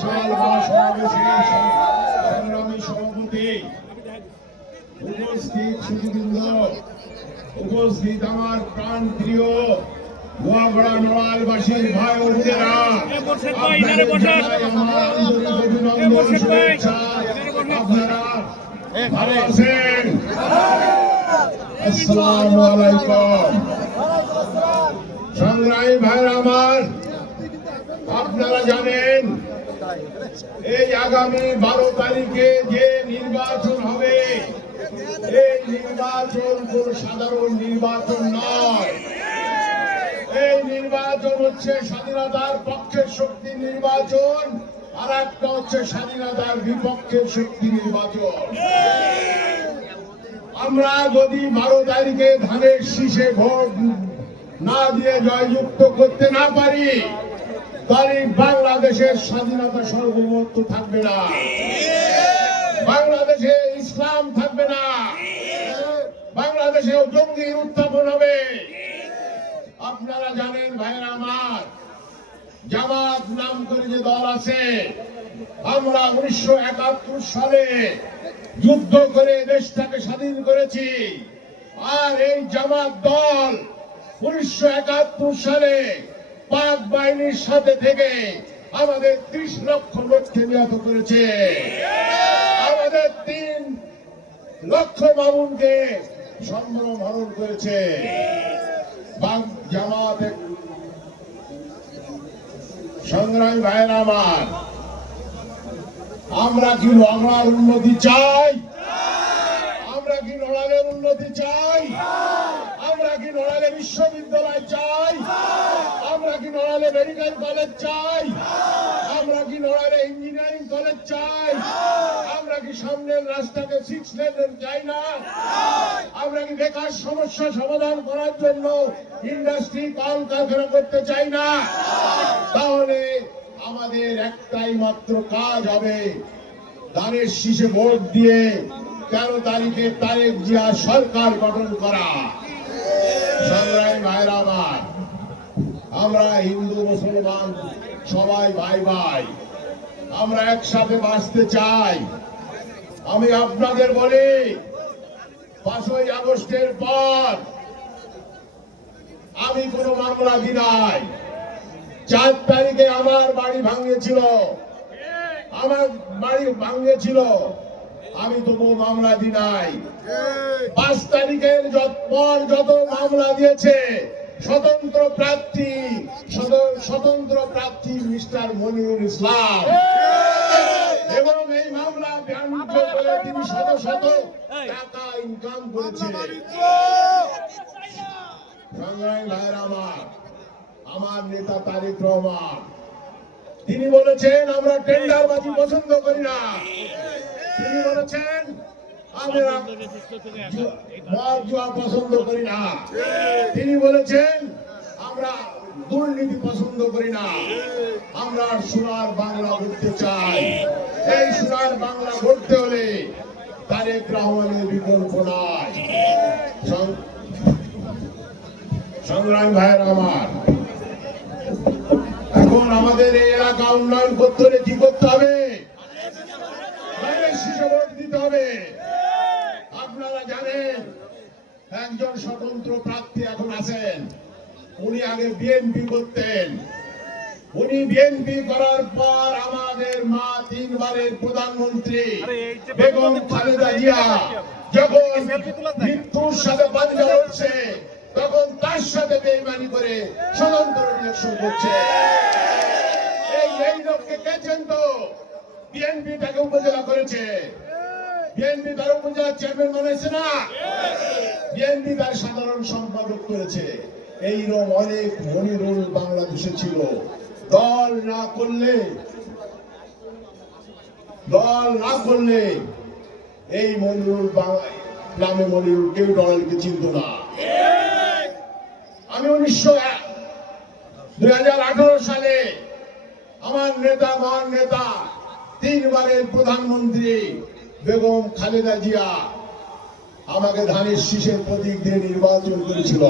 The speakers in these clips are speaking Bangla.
বিশাল মহাসমাবেশের সংগ্রামী সভাপতি, উপস্থিত সুধীবৃন্দ, উপস্থিত আমার প্রাণ প্রিয় নোয়াপাড়া নড়াইলবাসীর ভাই ও বোনেরা, আমার আন্তরিক অভিনন্দন, শুভেচ্ছা। আপনারা ভালো আছেন? আসসালামু আলাইকুম। সংগ্রামী ভাইরা আমার, আপনারা জানেন এই আগামী 12 তারিখে যে নির্বাচন হবে, এই নির্বাচন কোন সাধারণ নির্বাচন নয়। এই নির্বাচন হচ্ছে স্বাধীনতার পক্ষের শক্তি নির্বাচন, আর একটা হচ্ছে স্বাধীনতার বিপক্ষের শক্তি নির্বাচন। আমরা যদি 12 তারিখে ধানের শীষে ভোট না দিয়ে জয়যুক্ত করতে না পারি, তাহলে বাংলাদেশের স্বাধীনতা সার্বভৌমত্ব থাকবে না, বাংলাদেশে ইসলাম থাকবে না, বাংলাদেশে জঙ্গির উত্থাপন হবে। আপনারা জানেন ভাইয়েরা আমার, জামাত নাম করে যে দল আছে, আমরা 1971 সালে যুদ্ধ করে দেশটাকে স্বাধীন করেছি। আর এই জামাত দল 1971 সালে পাক বাহিনীর সাথে থেকে আমাদের 30 লক্ষ লোককে নিহত করেছে, আমাদের 3 লক্ষ মামুনকে সম্ভ্রম করেছে। জামাত সংগ্রামী ভাইয়েরা আমার, আমরা কি বাংলার উন্নতি চাই? আমরা কি নড়াইলের উন্নতি চাই? আমরা কি নড়াইলে বিশ্ববিদ্যালয় চাই? আমরা কি নড়াইলে মেডিকেল কলেজ চাই? আমরা কি নড়াইলে ইঞ্জিনিয়ারিং কলেজ চাই? আমরা কি সামনের রাস্তাকে 6 লেনের চাই না? আমরা কি বেকার সমস্যা সমাধান করার জন্য ইন্ডাস্ট্রি কলকারখানা করতে চাই না? তাহলে আমাদের একটাই মাত্র কাজ হবে, ধানের শীষে ভোট দিয়ে 13 তারিখে তারেক জিয়া সরকার গঠন করা। সংগ্রামী ভাইরা আমার, আমরা হিন্দু মুসলমান সবাই ভাই ভাই, আমরা একসাথে বাঁচতে চাই। আমি আপনাদের বলি, 5ই আগস্টের পর আমি কোনো মামলা দিই নাই। 4 তারিখে আমার বাড়ি ভাঙিয়েছিল, আমি তবুও মামলা দিই নাই। 5 তারিখের পর যত মামলা দিয়েছে স্বতন্ত্র প্রার্থী মিস্টার মনিরুল ইসলাম, এবং এই মামলা বাণিজ্য করে তিনি শত শত টাকা ইনকাম করেছেন। সংগ্রামী ভাইরা আমার নেতা তারেক রহমান, তিনি বলেছেন আমরা টেন্ডারবাজি পছন্দ করি না। তিনি বলেছেন আমরা মদ জুয়া পছন্দ করি না। তিনি বলেছেন আমরা দুর্নীতি পছন্দ করি না। আমরা সোনার বাংলা গড়তে চাই। এই সোনার বাংলা গড়তে হলে তারেক রহমানের বিকল্প নাই। সংগ্রামী ভাইয়ের আমার, এখন আমাদের এই এলাকা উন্নয়ন করতে হলে কি করতে হবে? ভোট দিতে হবে। আপনারা জানেন একজন স্বতন্ত্র প্রার্থী এখন আছেন, উনি আগে বিএনপি করতেন। উনি বিএনপি করার পর আমাদের মা 3 বারের প্রধানমন্ত্রী বেগম খালেদা জিয়া যখন মৃত্যুর সাথে পাঞ্জা লড়ছে, তখন তার সাথে বেইমানি করে স্বতন্ত্র ইলেকশন করছে। এই লোককে কে চেনত? বিএনপি তাকে উপজেলা করেছে, বিএনপি তার উপজেলা চেয়ারম্যান বানাইছে না, বিএনপি তার সাধারণ সম্পাদক করেছে। এইরকম অনেক মনিরুল বাংলাদেশে ছিল। দল না করলে এই মনিরুল নামে মনিরুল কেউ দলকে চিনত না। আমি 2018 সালে আমার নেতা, মহান নেতা, 3 বারের প্রধানমন্ত্রী বেগম খালেদা জিয়া আমাকে ধানের শীষের প্রতীক দিয়ে নির্বাচন করেছিল।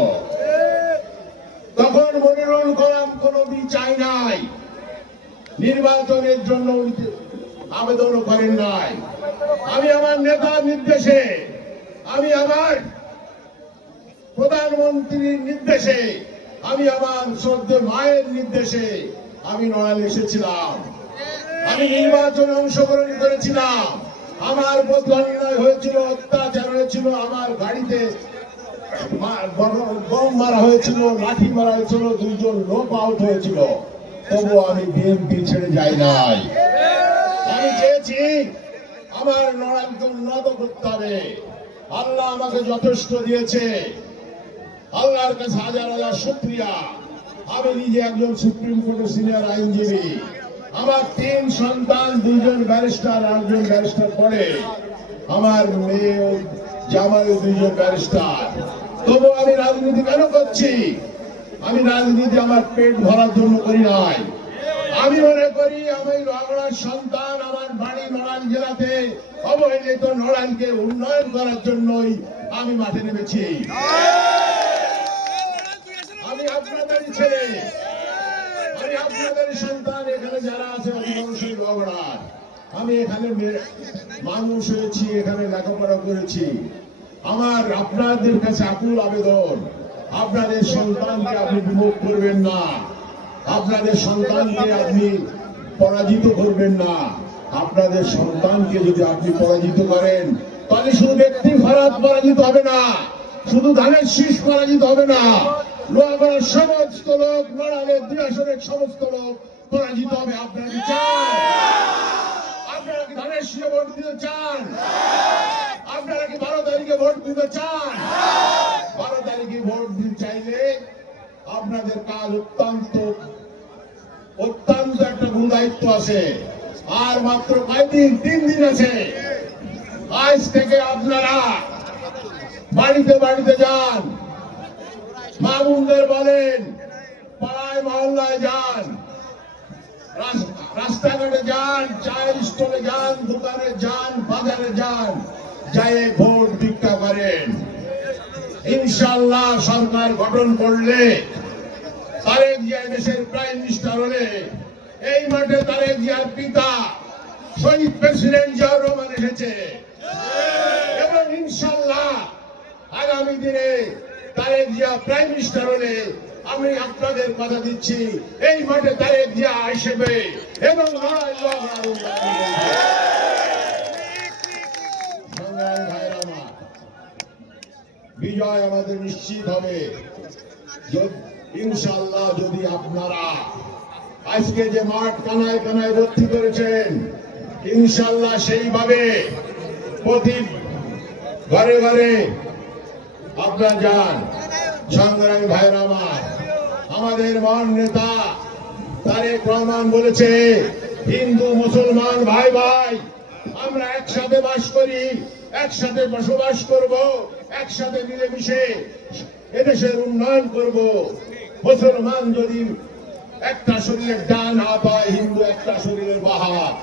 তখন মনিরুল কলাম কোনো চাই নাই, নির্বাচনের জন্য আবেদন করেন নাই। আমি আমার নেতার নির্দেশে, আমি আমার প্রধানমন্ত্রীর নির্দেশে, আমি আমার শ্রদ্ধেয় মায়ের নির্দেশে আমি নড়াইলে এসেছিলাম। আমি নির্বাচনে অংশগ্রহণ করেছিলাম। আমার প্রতি অন্যায় হয়েছিল, অত্যাচার হয়েছিল, আমার গাড়িতে বোম মারা হয়েছিল, লাঠি মারা হয়েছিল, 2 জন লোক আউট হয়েছিল, তবু আমি বিএনপি ছেড়ে যাই নাই। আমি চেয়েছি আমার নড়াইলকে উন্নত করতে হবে। আল্লাহ আমাকে যথেষ্ট দিয়েছে, আল্লাহর কাছে হাজার হাজার শুকরিয়া। আমি নিজে একজন সুপ্রিম কোর্টের সিনিয়র আইনজীবী। আমার 3 সন্তান, 2 জন ব্যারিস্টার, 8 জন ব্যারিস্টার পড়ে। আমার মেয়ে ও জামাইও 2 জন ব্যারিস্টার। তবু আমি রাজনীতি কেন করছি? আমি রাজনীতি আমার পেট ভরার জন্য করি নাই। আমি মনে করি আমি লোহাগড়ার সন্তান, আমার বাড়ি নড়াইল জেলাতে, অবহেলিত নড়াইলকে উন্নয়ন করার জন্যই আমি মাঠে নেমেছি। আমি আপনাদের ছেলে, আমি আপনাদের সন্তান। এখানে যারা আছে অধিকাংশই লোহাগড়ার। আমি এখানে মানুষ হয়েছি, এখানে লেখাপড়া করেছি। আমার আপনাদের কাছে আকুল আবেদন, আপনাদের সন্তানকে আপনি বিমুখ করবেন না, আপনাদের সন্তানকে আপনি পরাজিত করবেন না। আপনাদের সন্তানকে যদি আপনি পরাজিত করেন, তাহলে শুধু ব্যক্তি ফারাদ পরাজিত হবে না, শুধু ধানের শীষ পরাজিত হবে না, লোহাগড়ার সমস্ত লোক, নড়াইলের 2 আসনের সমস্ত লোক পরাজিত হবে। আপনারা কি চান? আপনারা কি ধানের শীষে ভোট দিতে চান? আপনারা কি 12 তারিখে ভোট দিতে চান? 12 তারিখে ভোট দিতে চাইলে আপনাদের কাজ অত্যন্ত একটা গুরু দায়িত্ব আছে। আর মাত্র কয়দিন, 3 দিন আছে। আজ থেকে আপনারা বাড়িতে বাড়িতে যান, মা বোনদের বলেন, পাড়ায় মহল্লায় যান, রাস্তাঘাটে যান, চায়ের স্টলে যান, দোকানে যান, বাজারে যান, যাই ভোট ভিক্ষা করেন। ইনশাআল্লাহ সরকার গঠন করলে, তারেক জিয়া দেশের প্রাইম মিনিস্টার হলে, এই মাঠে তারেক জিয়ার পিতা শহীদ প্রেসিডেন্ট জিয়াউর রহমান এসেছে। এবং ইনশাআল্লাহ আগামী দিনে তারেক জিয়া প্রাইম মিনিস্টার হলে, আমি আপনাদের কথা দিচ্ছি, এই মাঠে তারেক জিয়া আসবে এবং বিজয় আমাদের নিশ্চিত হবে ইনশাআল্লাহ। যদি আপনারা আজকে যে মাঠ কানায় কানায় ভর্তি করেছেন, ইনশাআল্লাহ সেইভাবে প্রতি ঘরে ঘরে আপনারা যান। সংগ্রামী ভাইরা আমার, আমাদের মহান নেতা তারেক রহমান বলেছে, হিন্দু মুসলমান ভাই ভাই আমরা একসাথে বাস করি, একসাথে বসবাস করব, একসাথে মিলেমিশে এদেশের উন্নয়ন করব। মুসলমান যদি একটা শরীরের ডান হাত হয়, হিন্দু একটা শরীরের বাঁ হাত।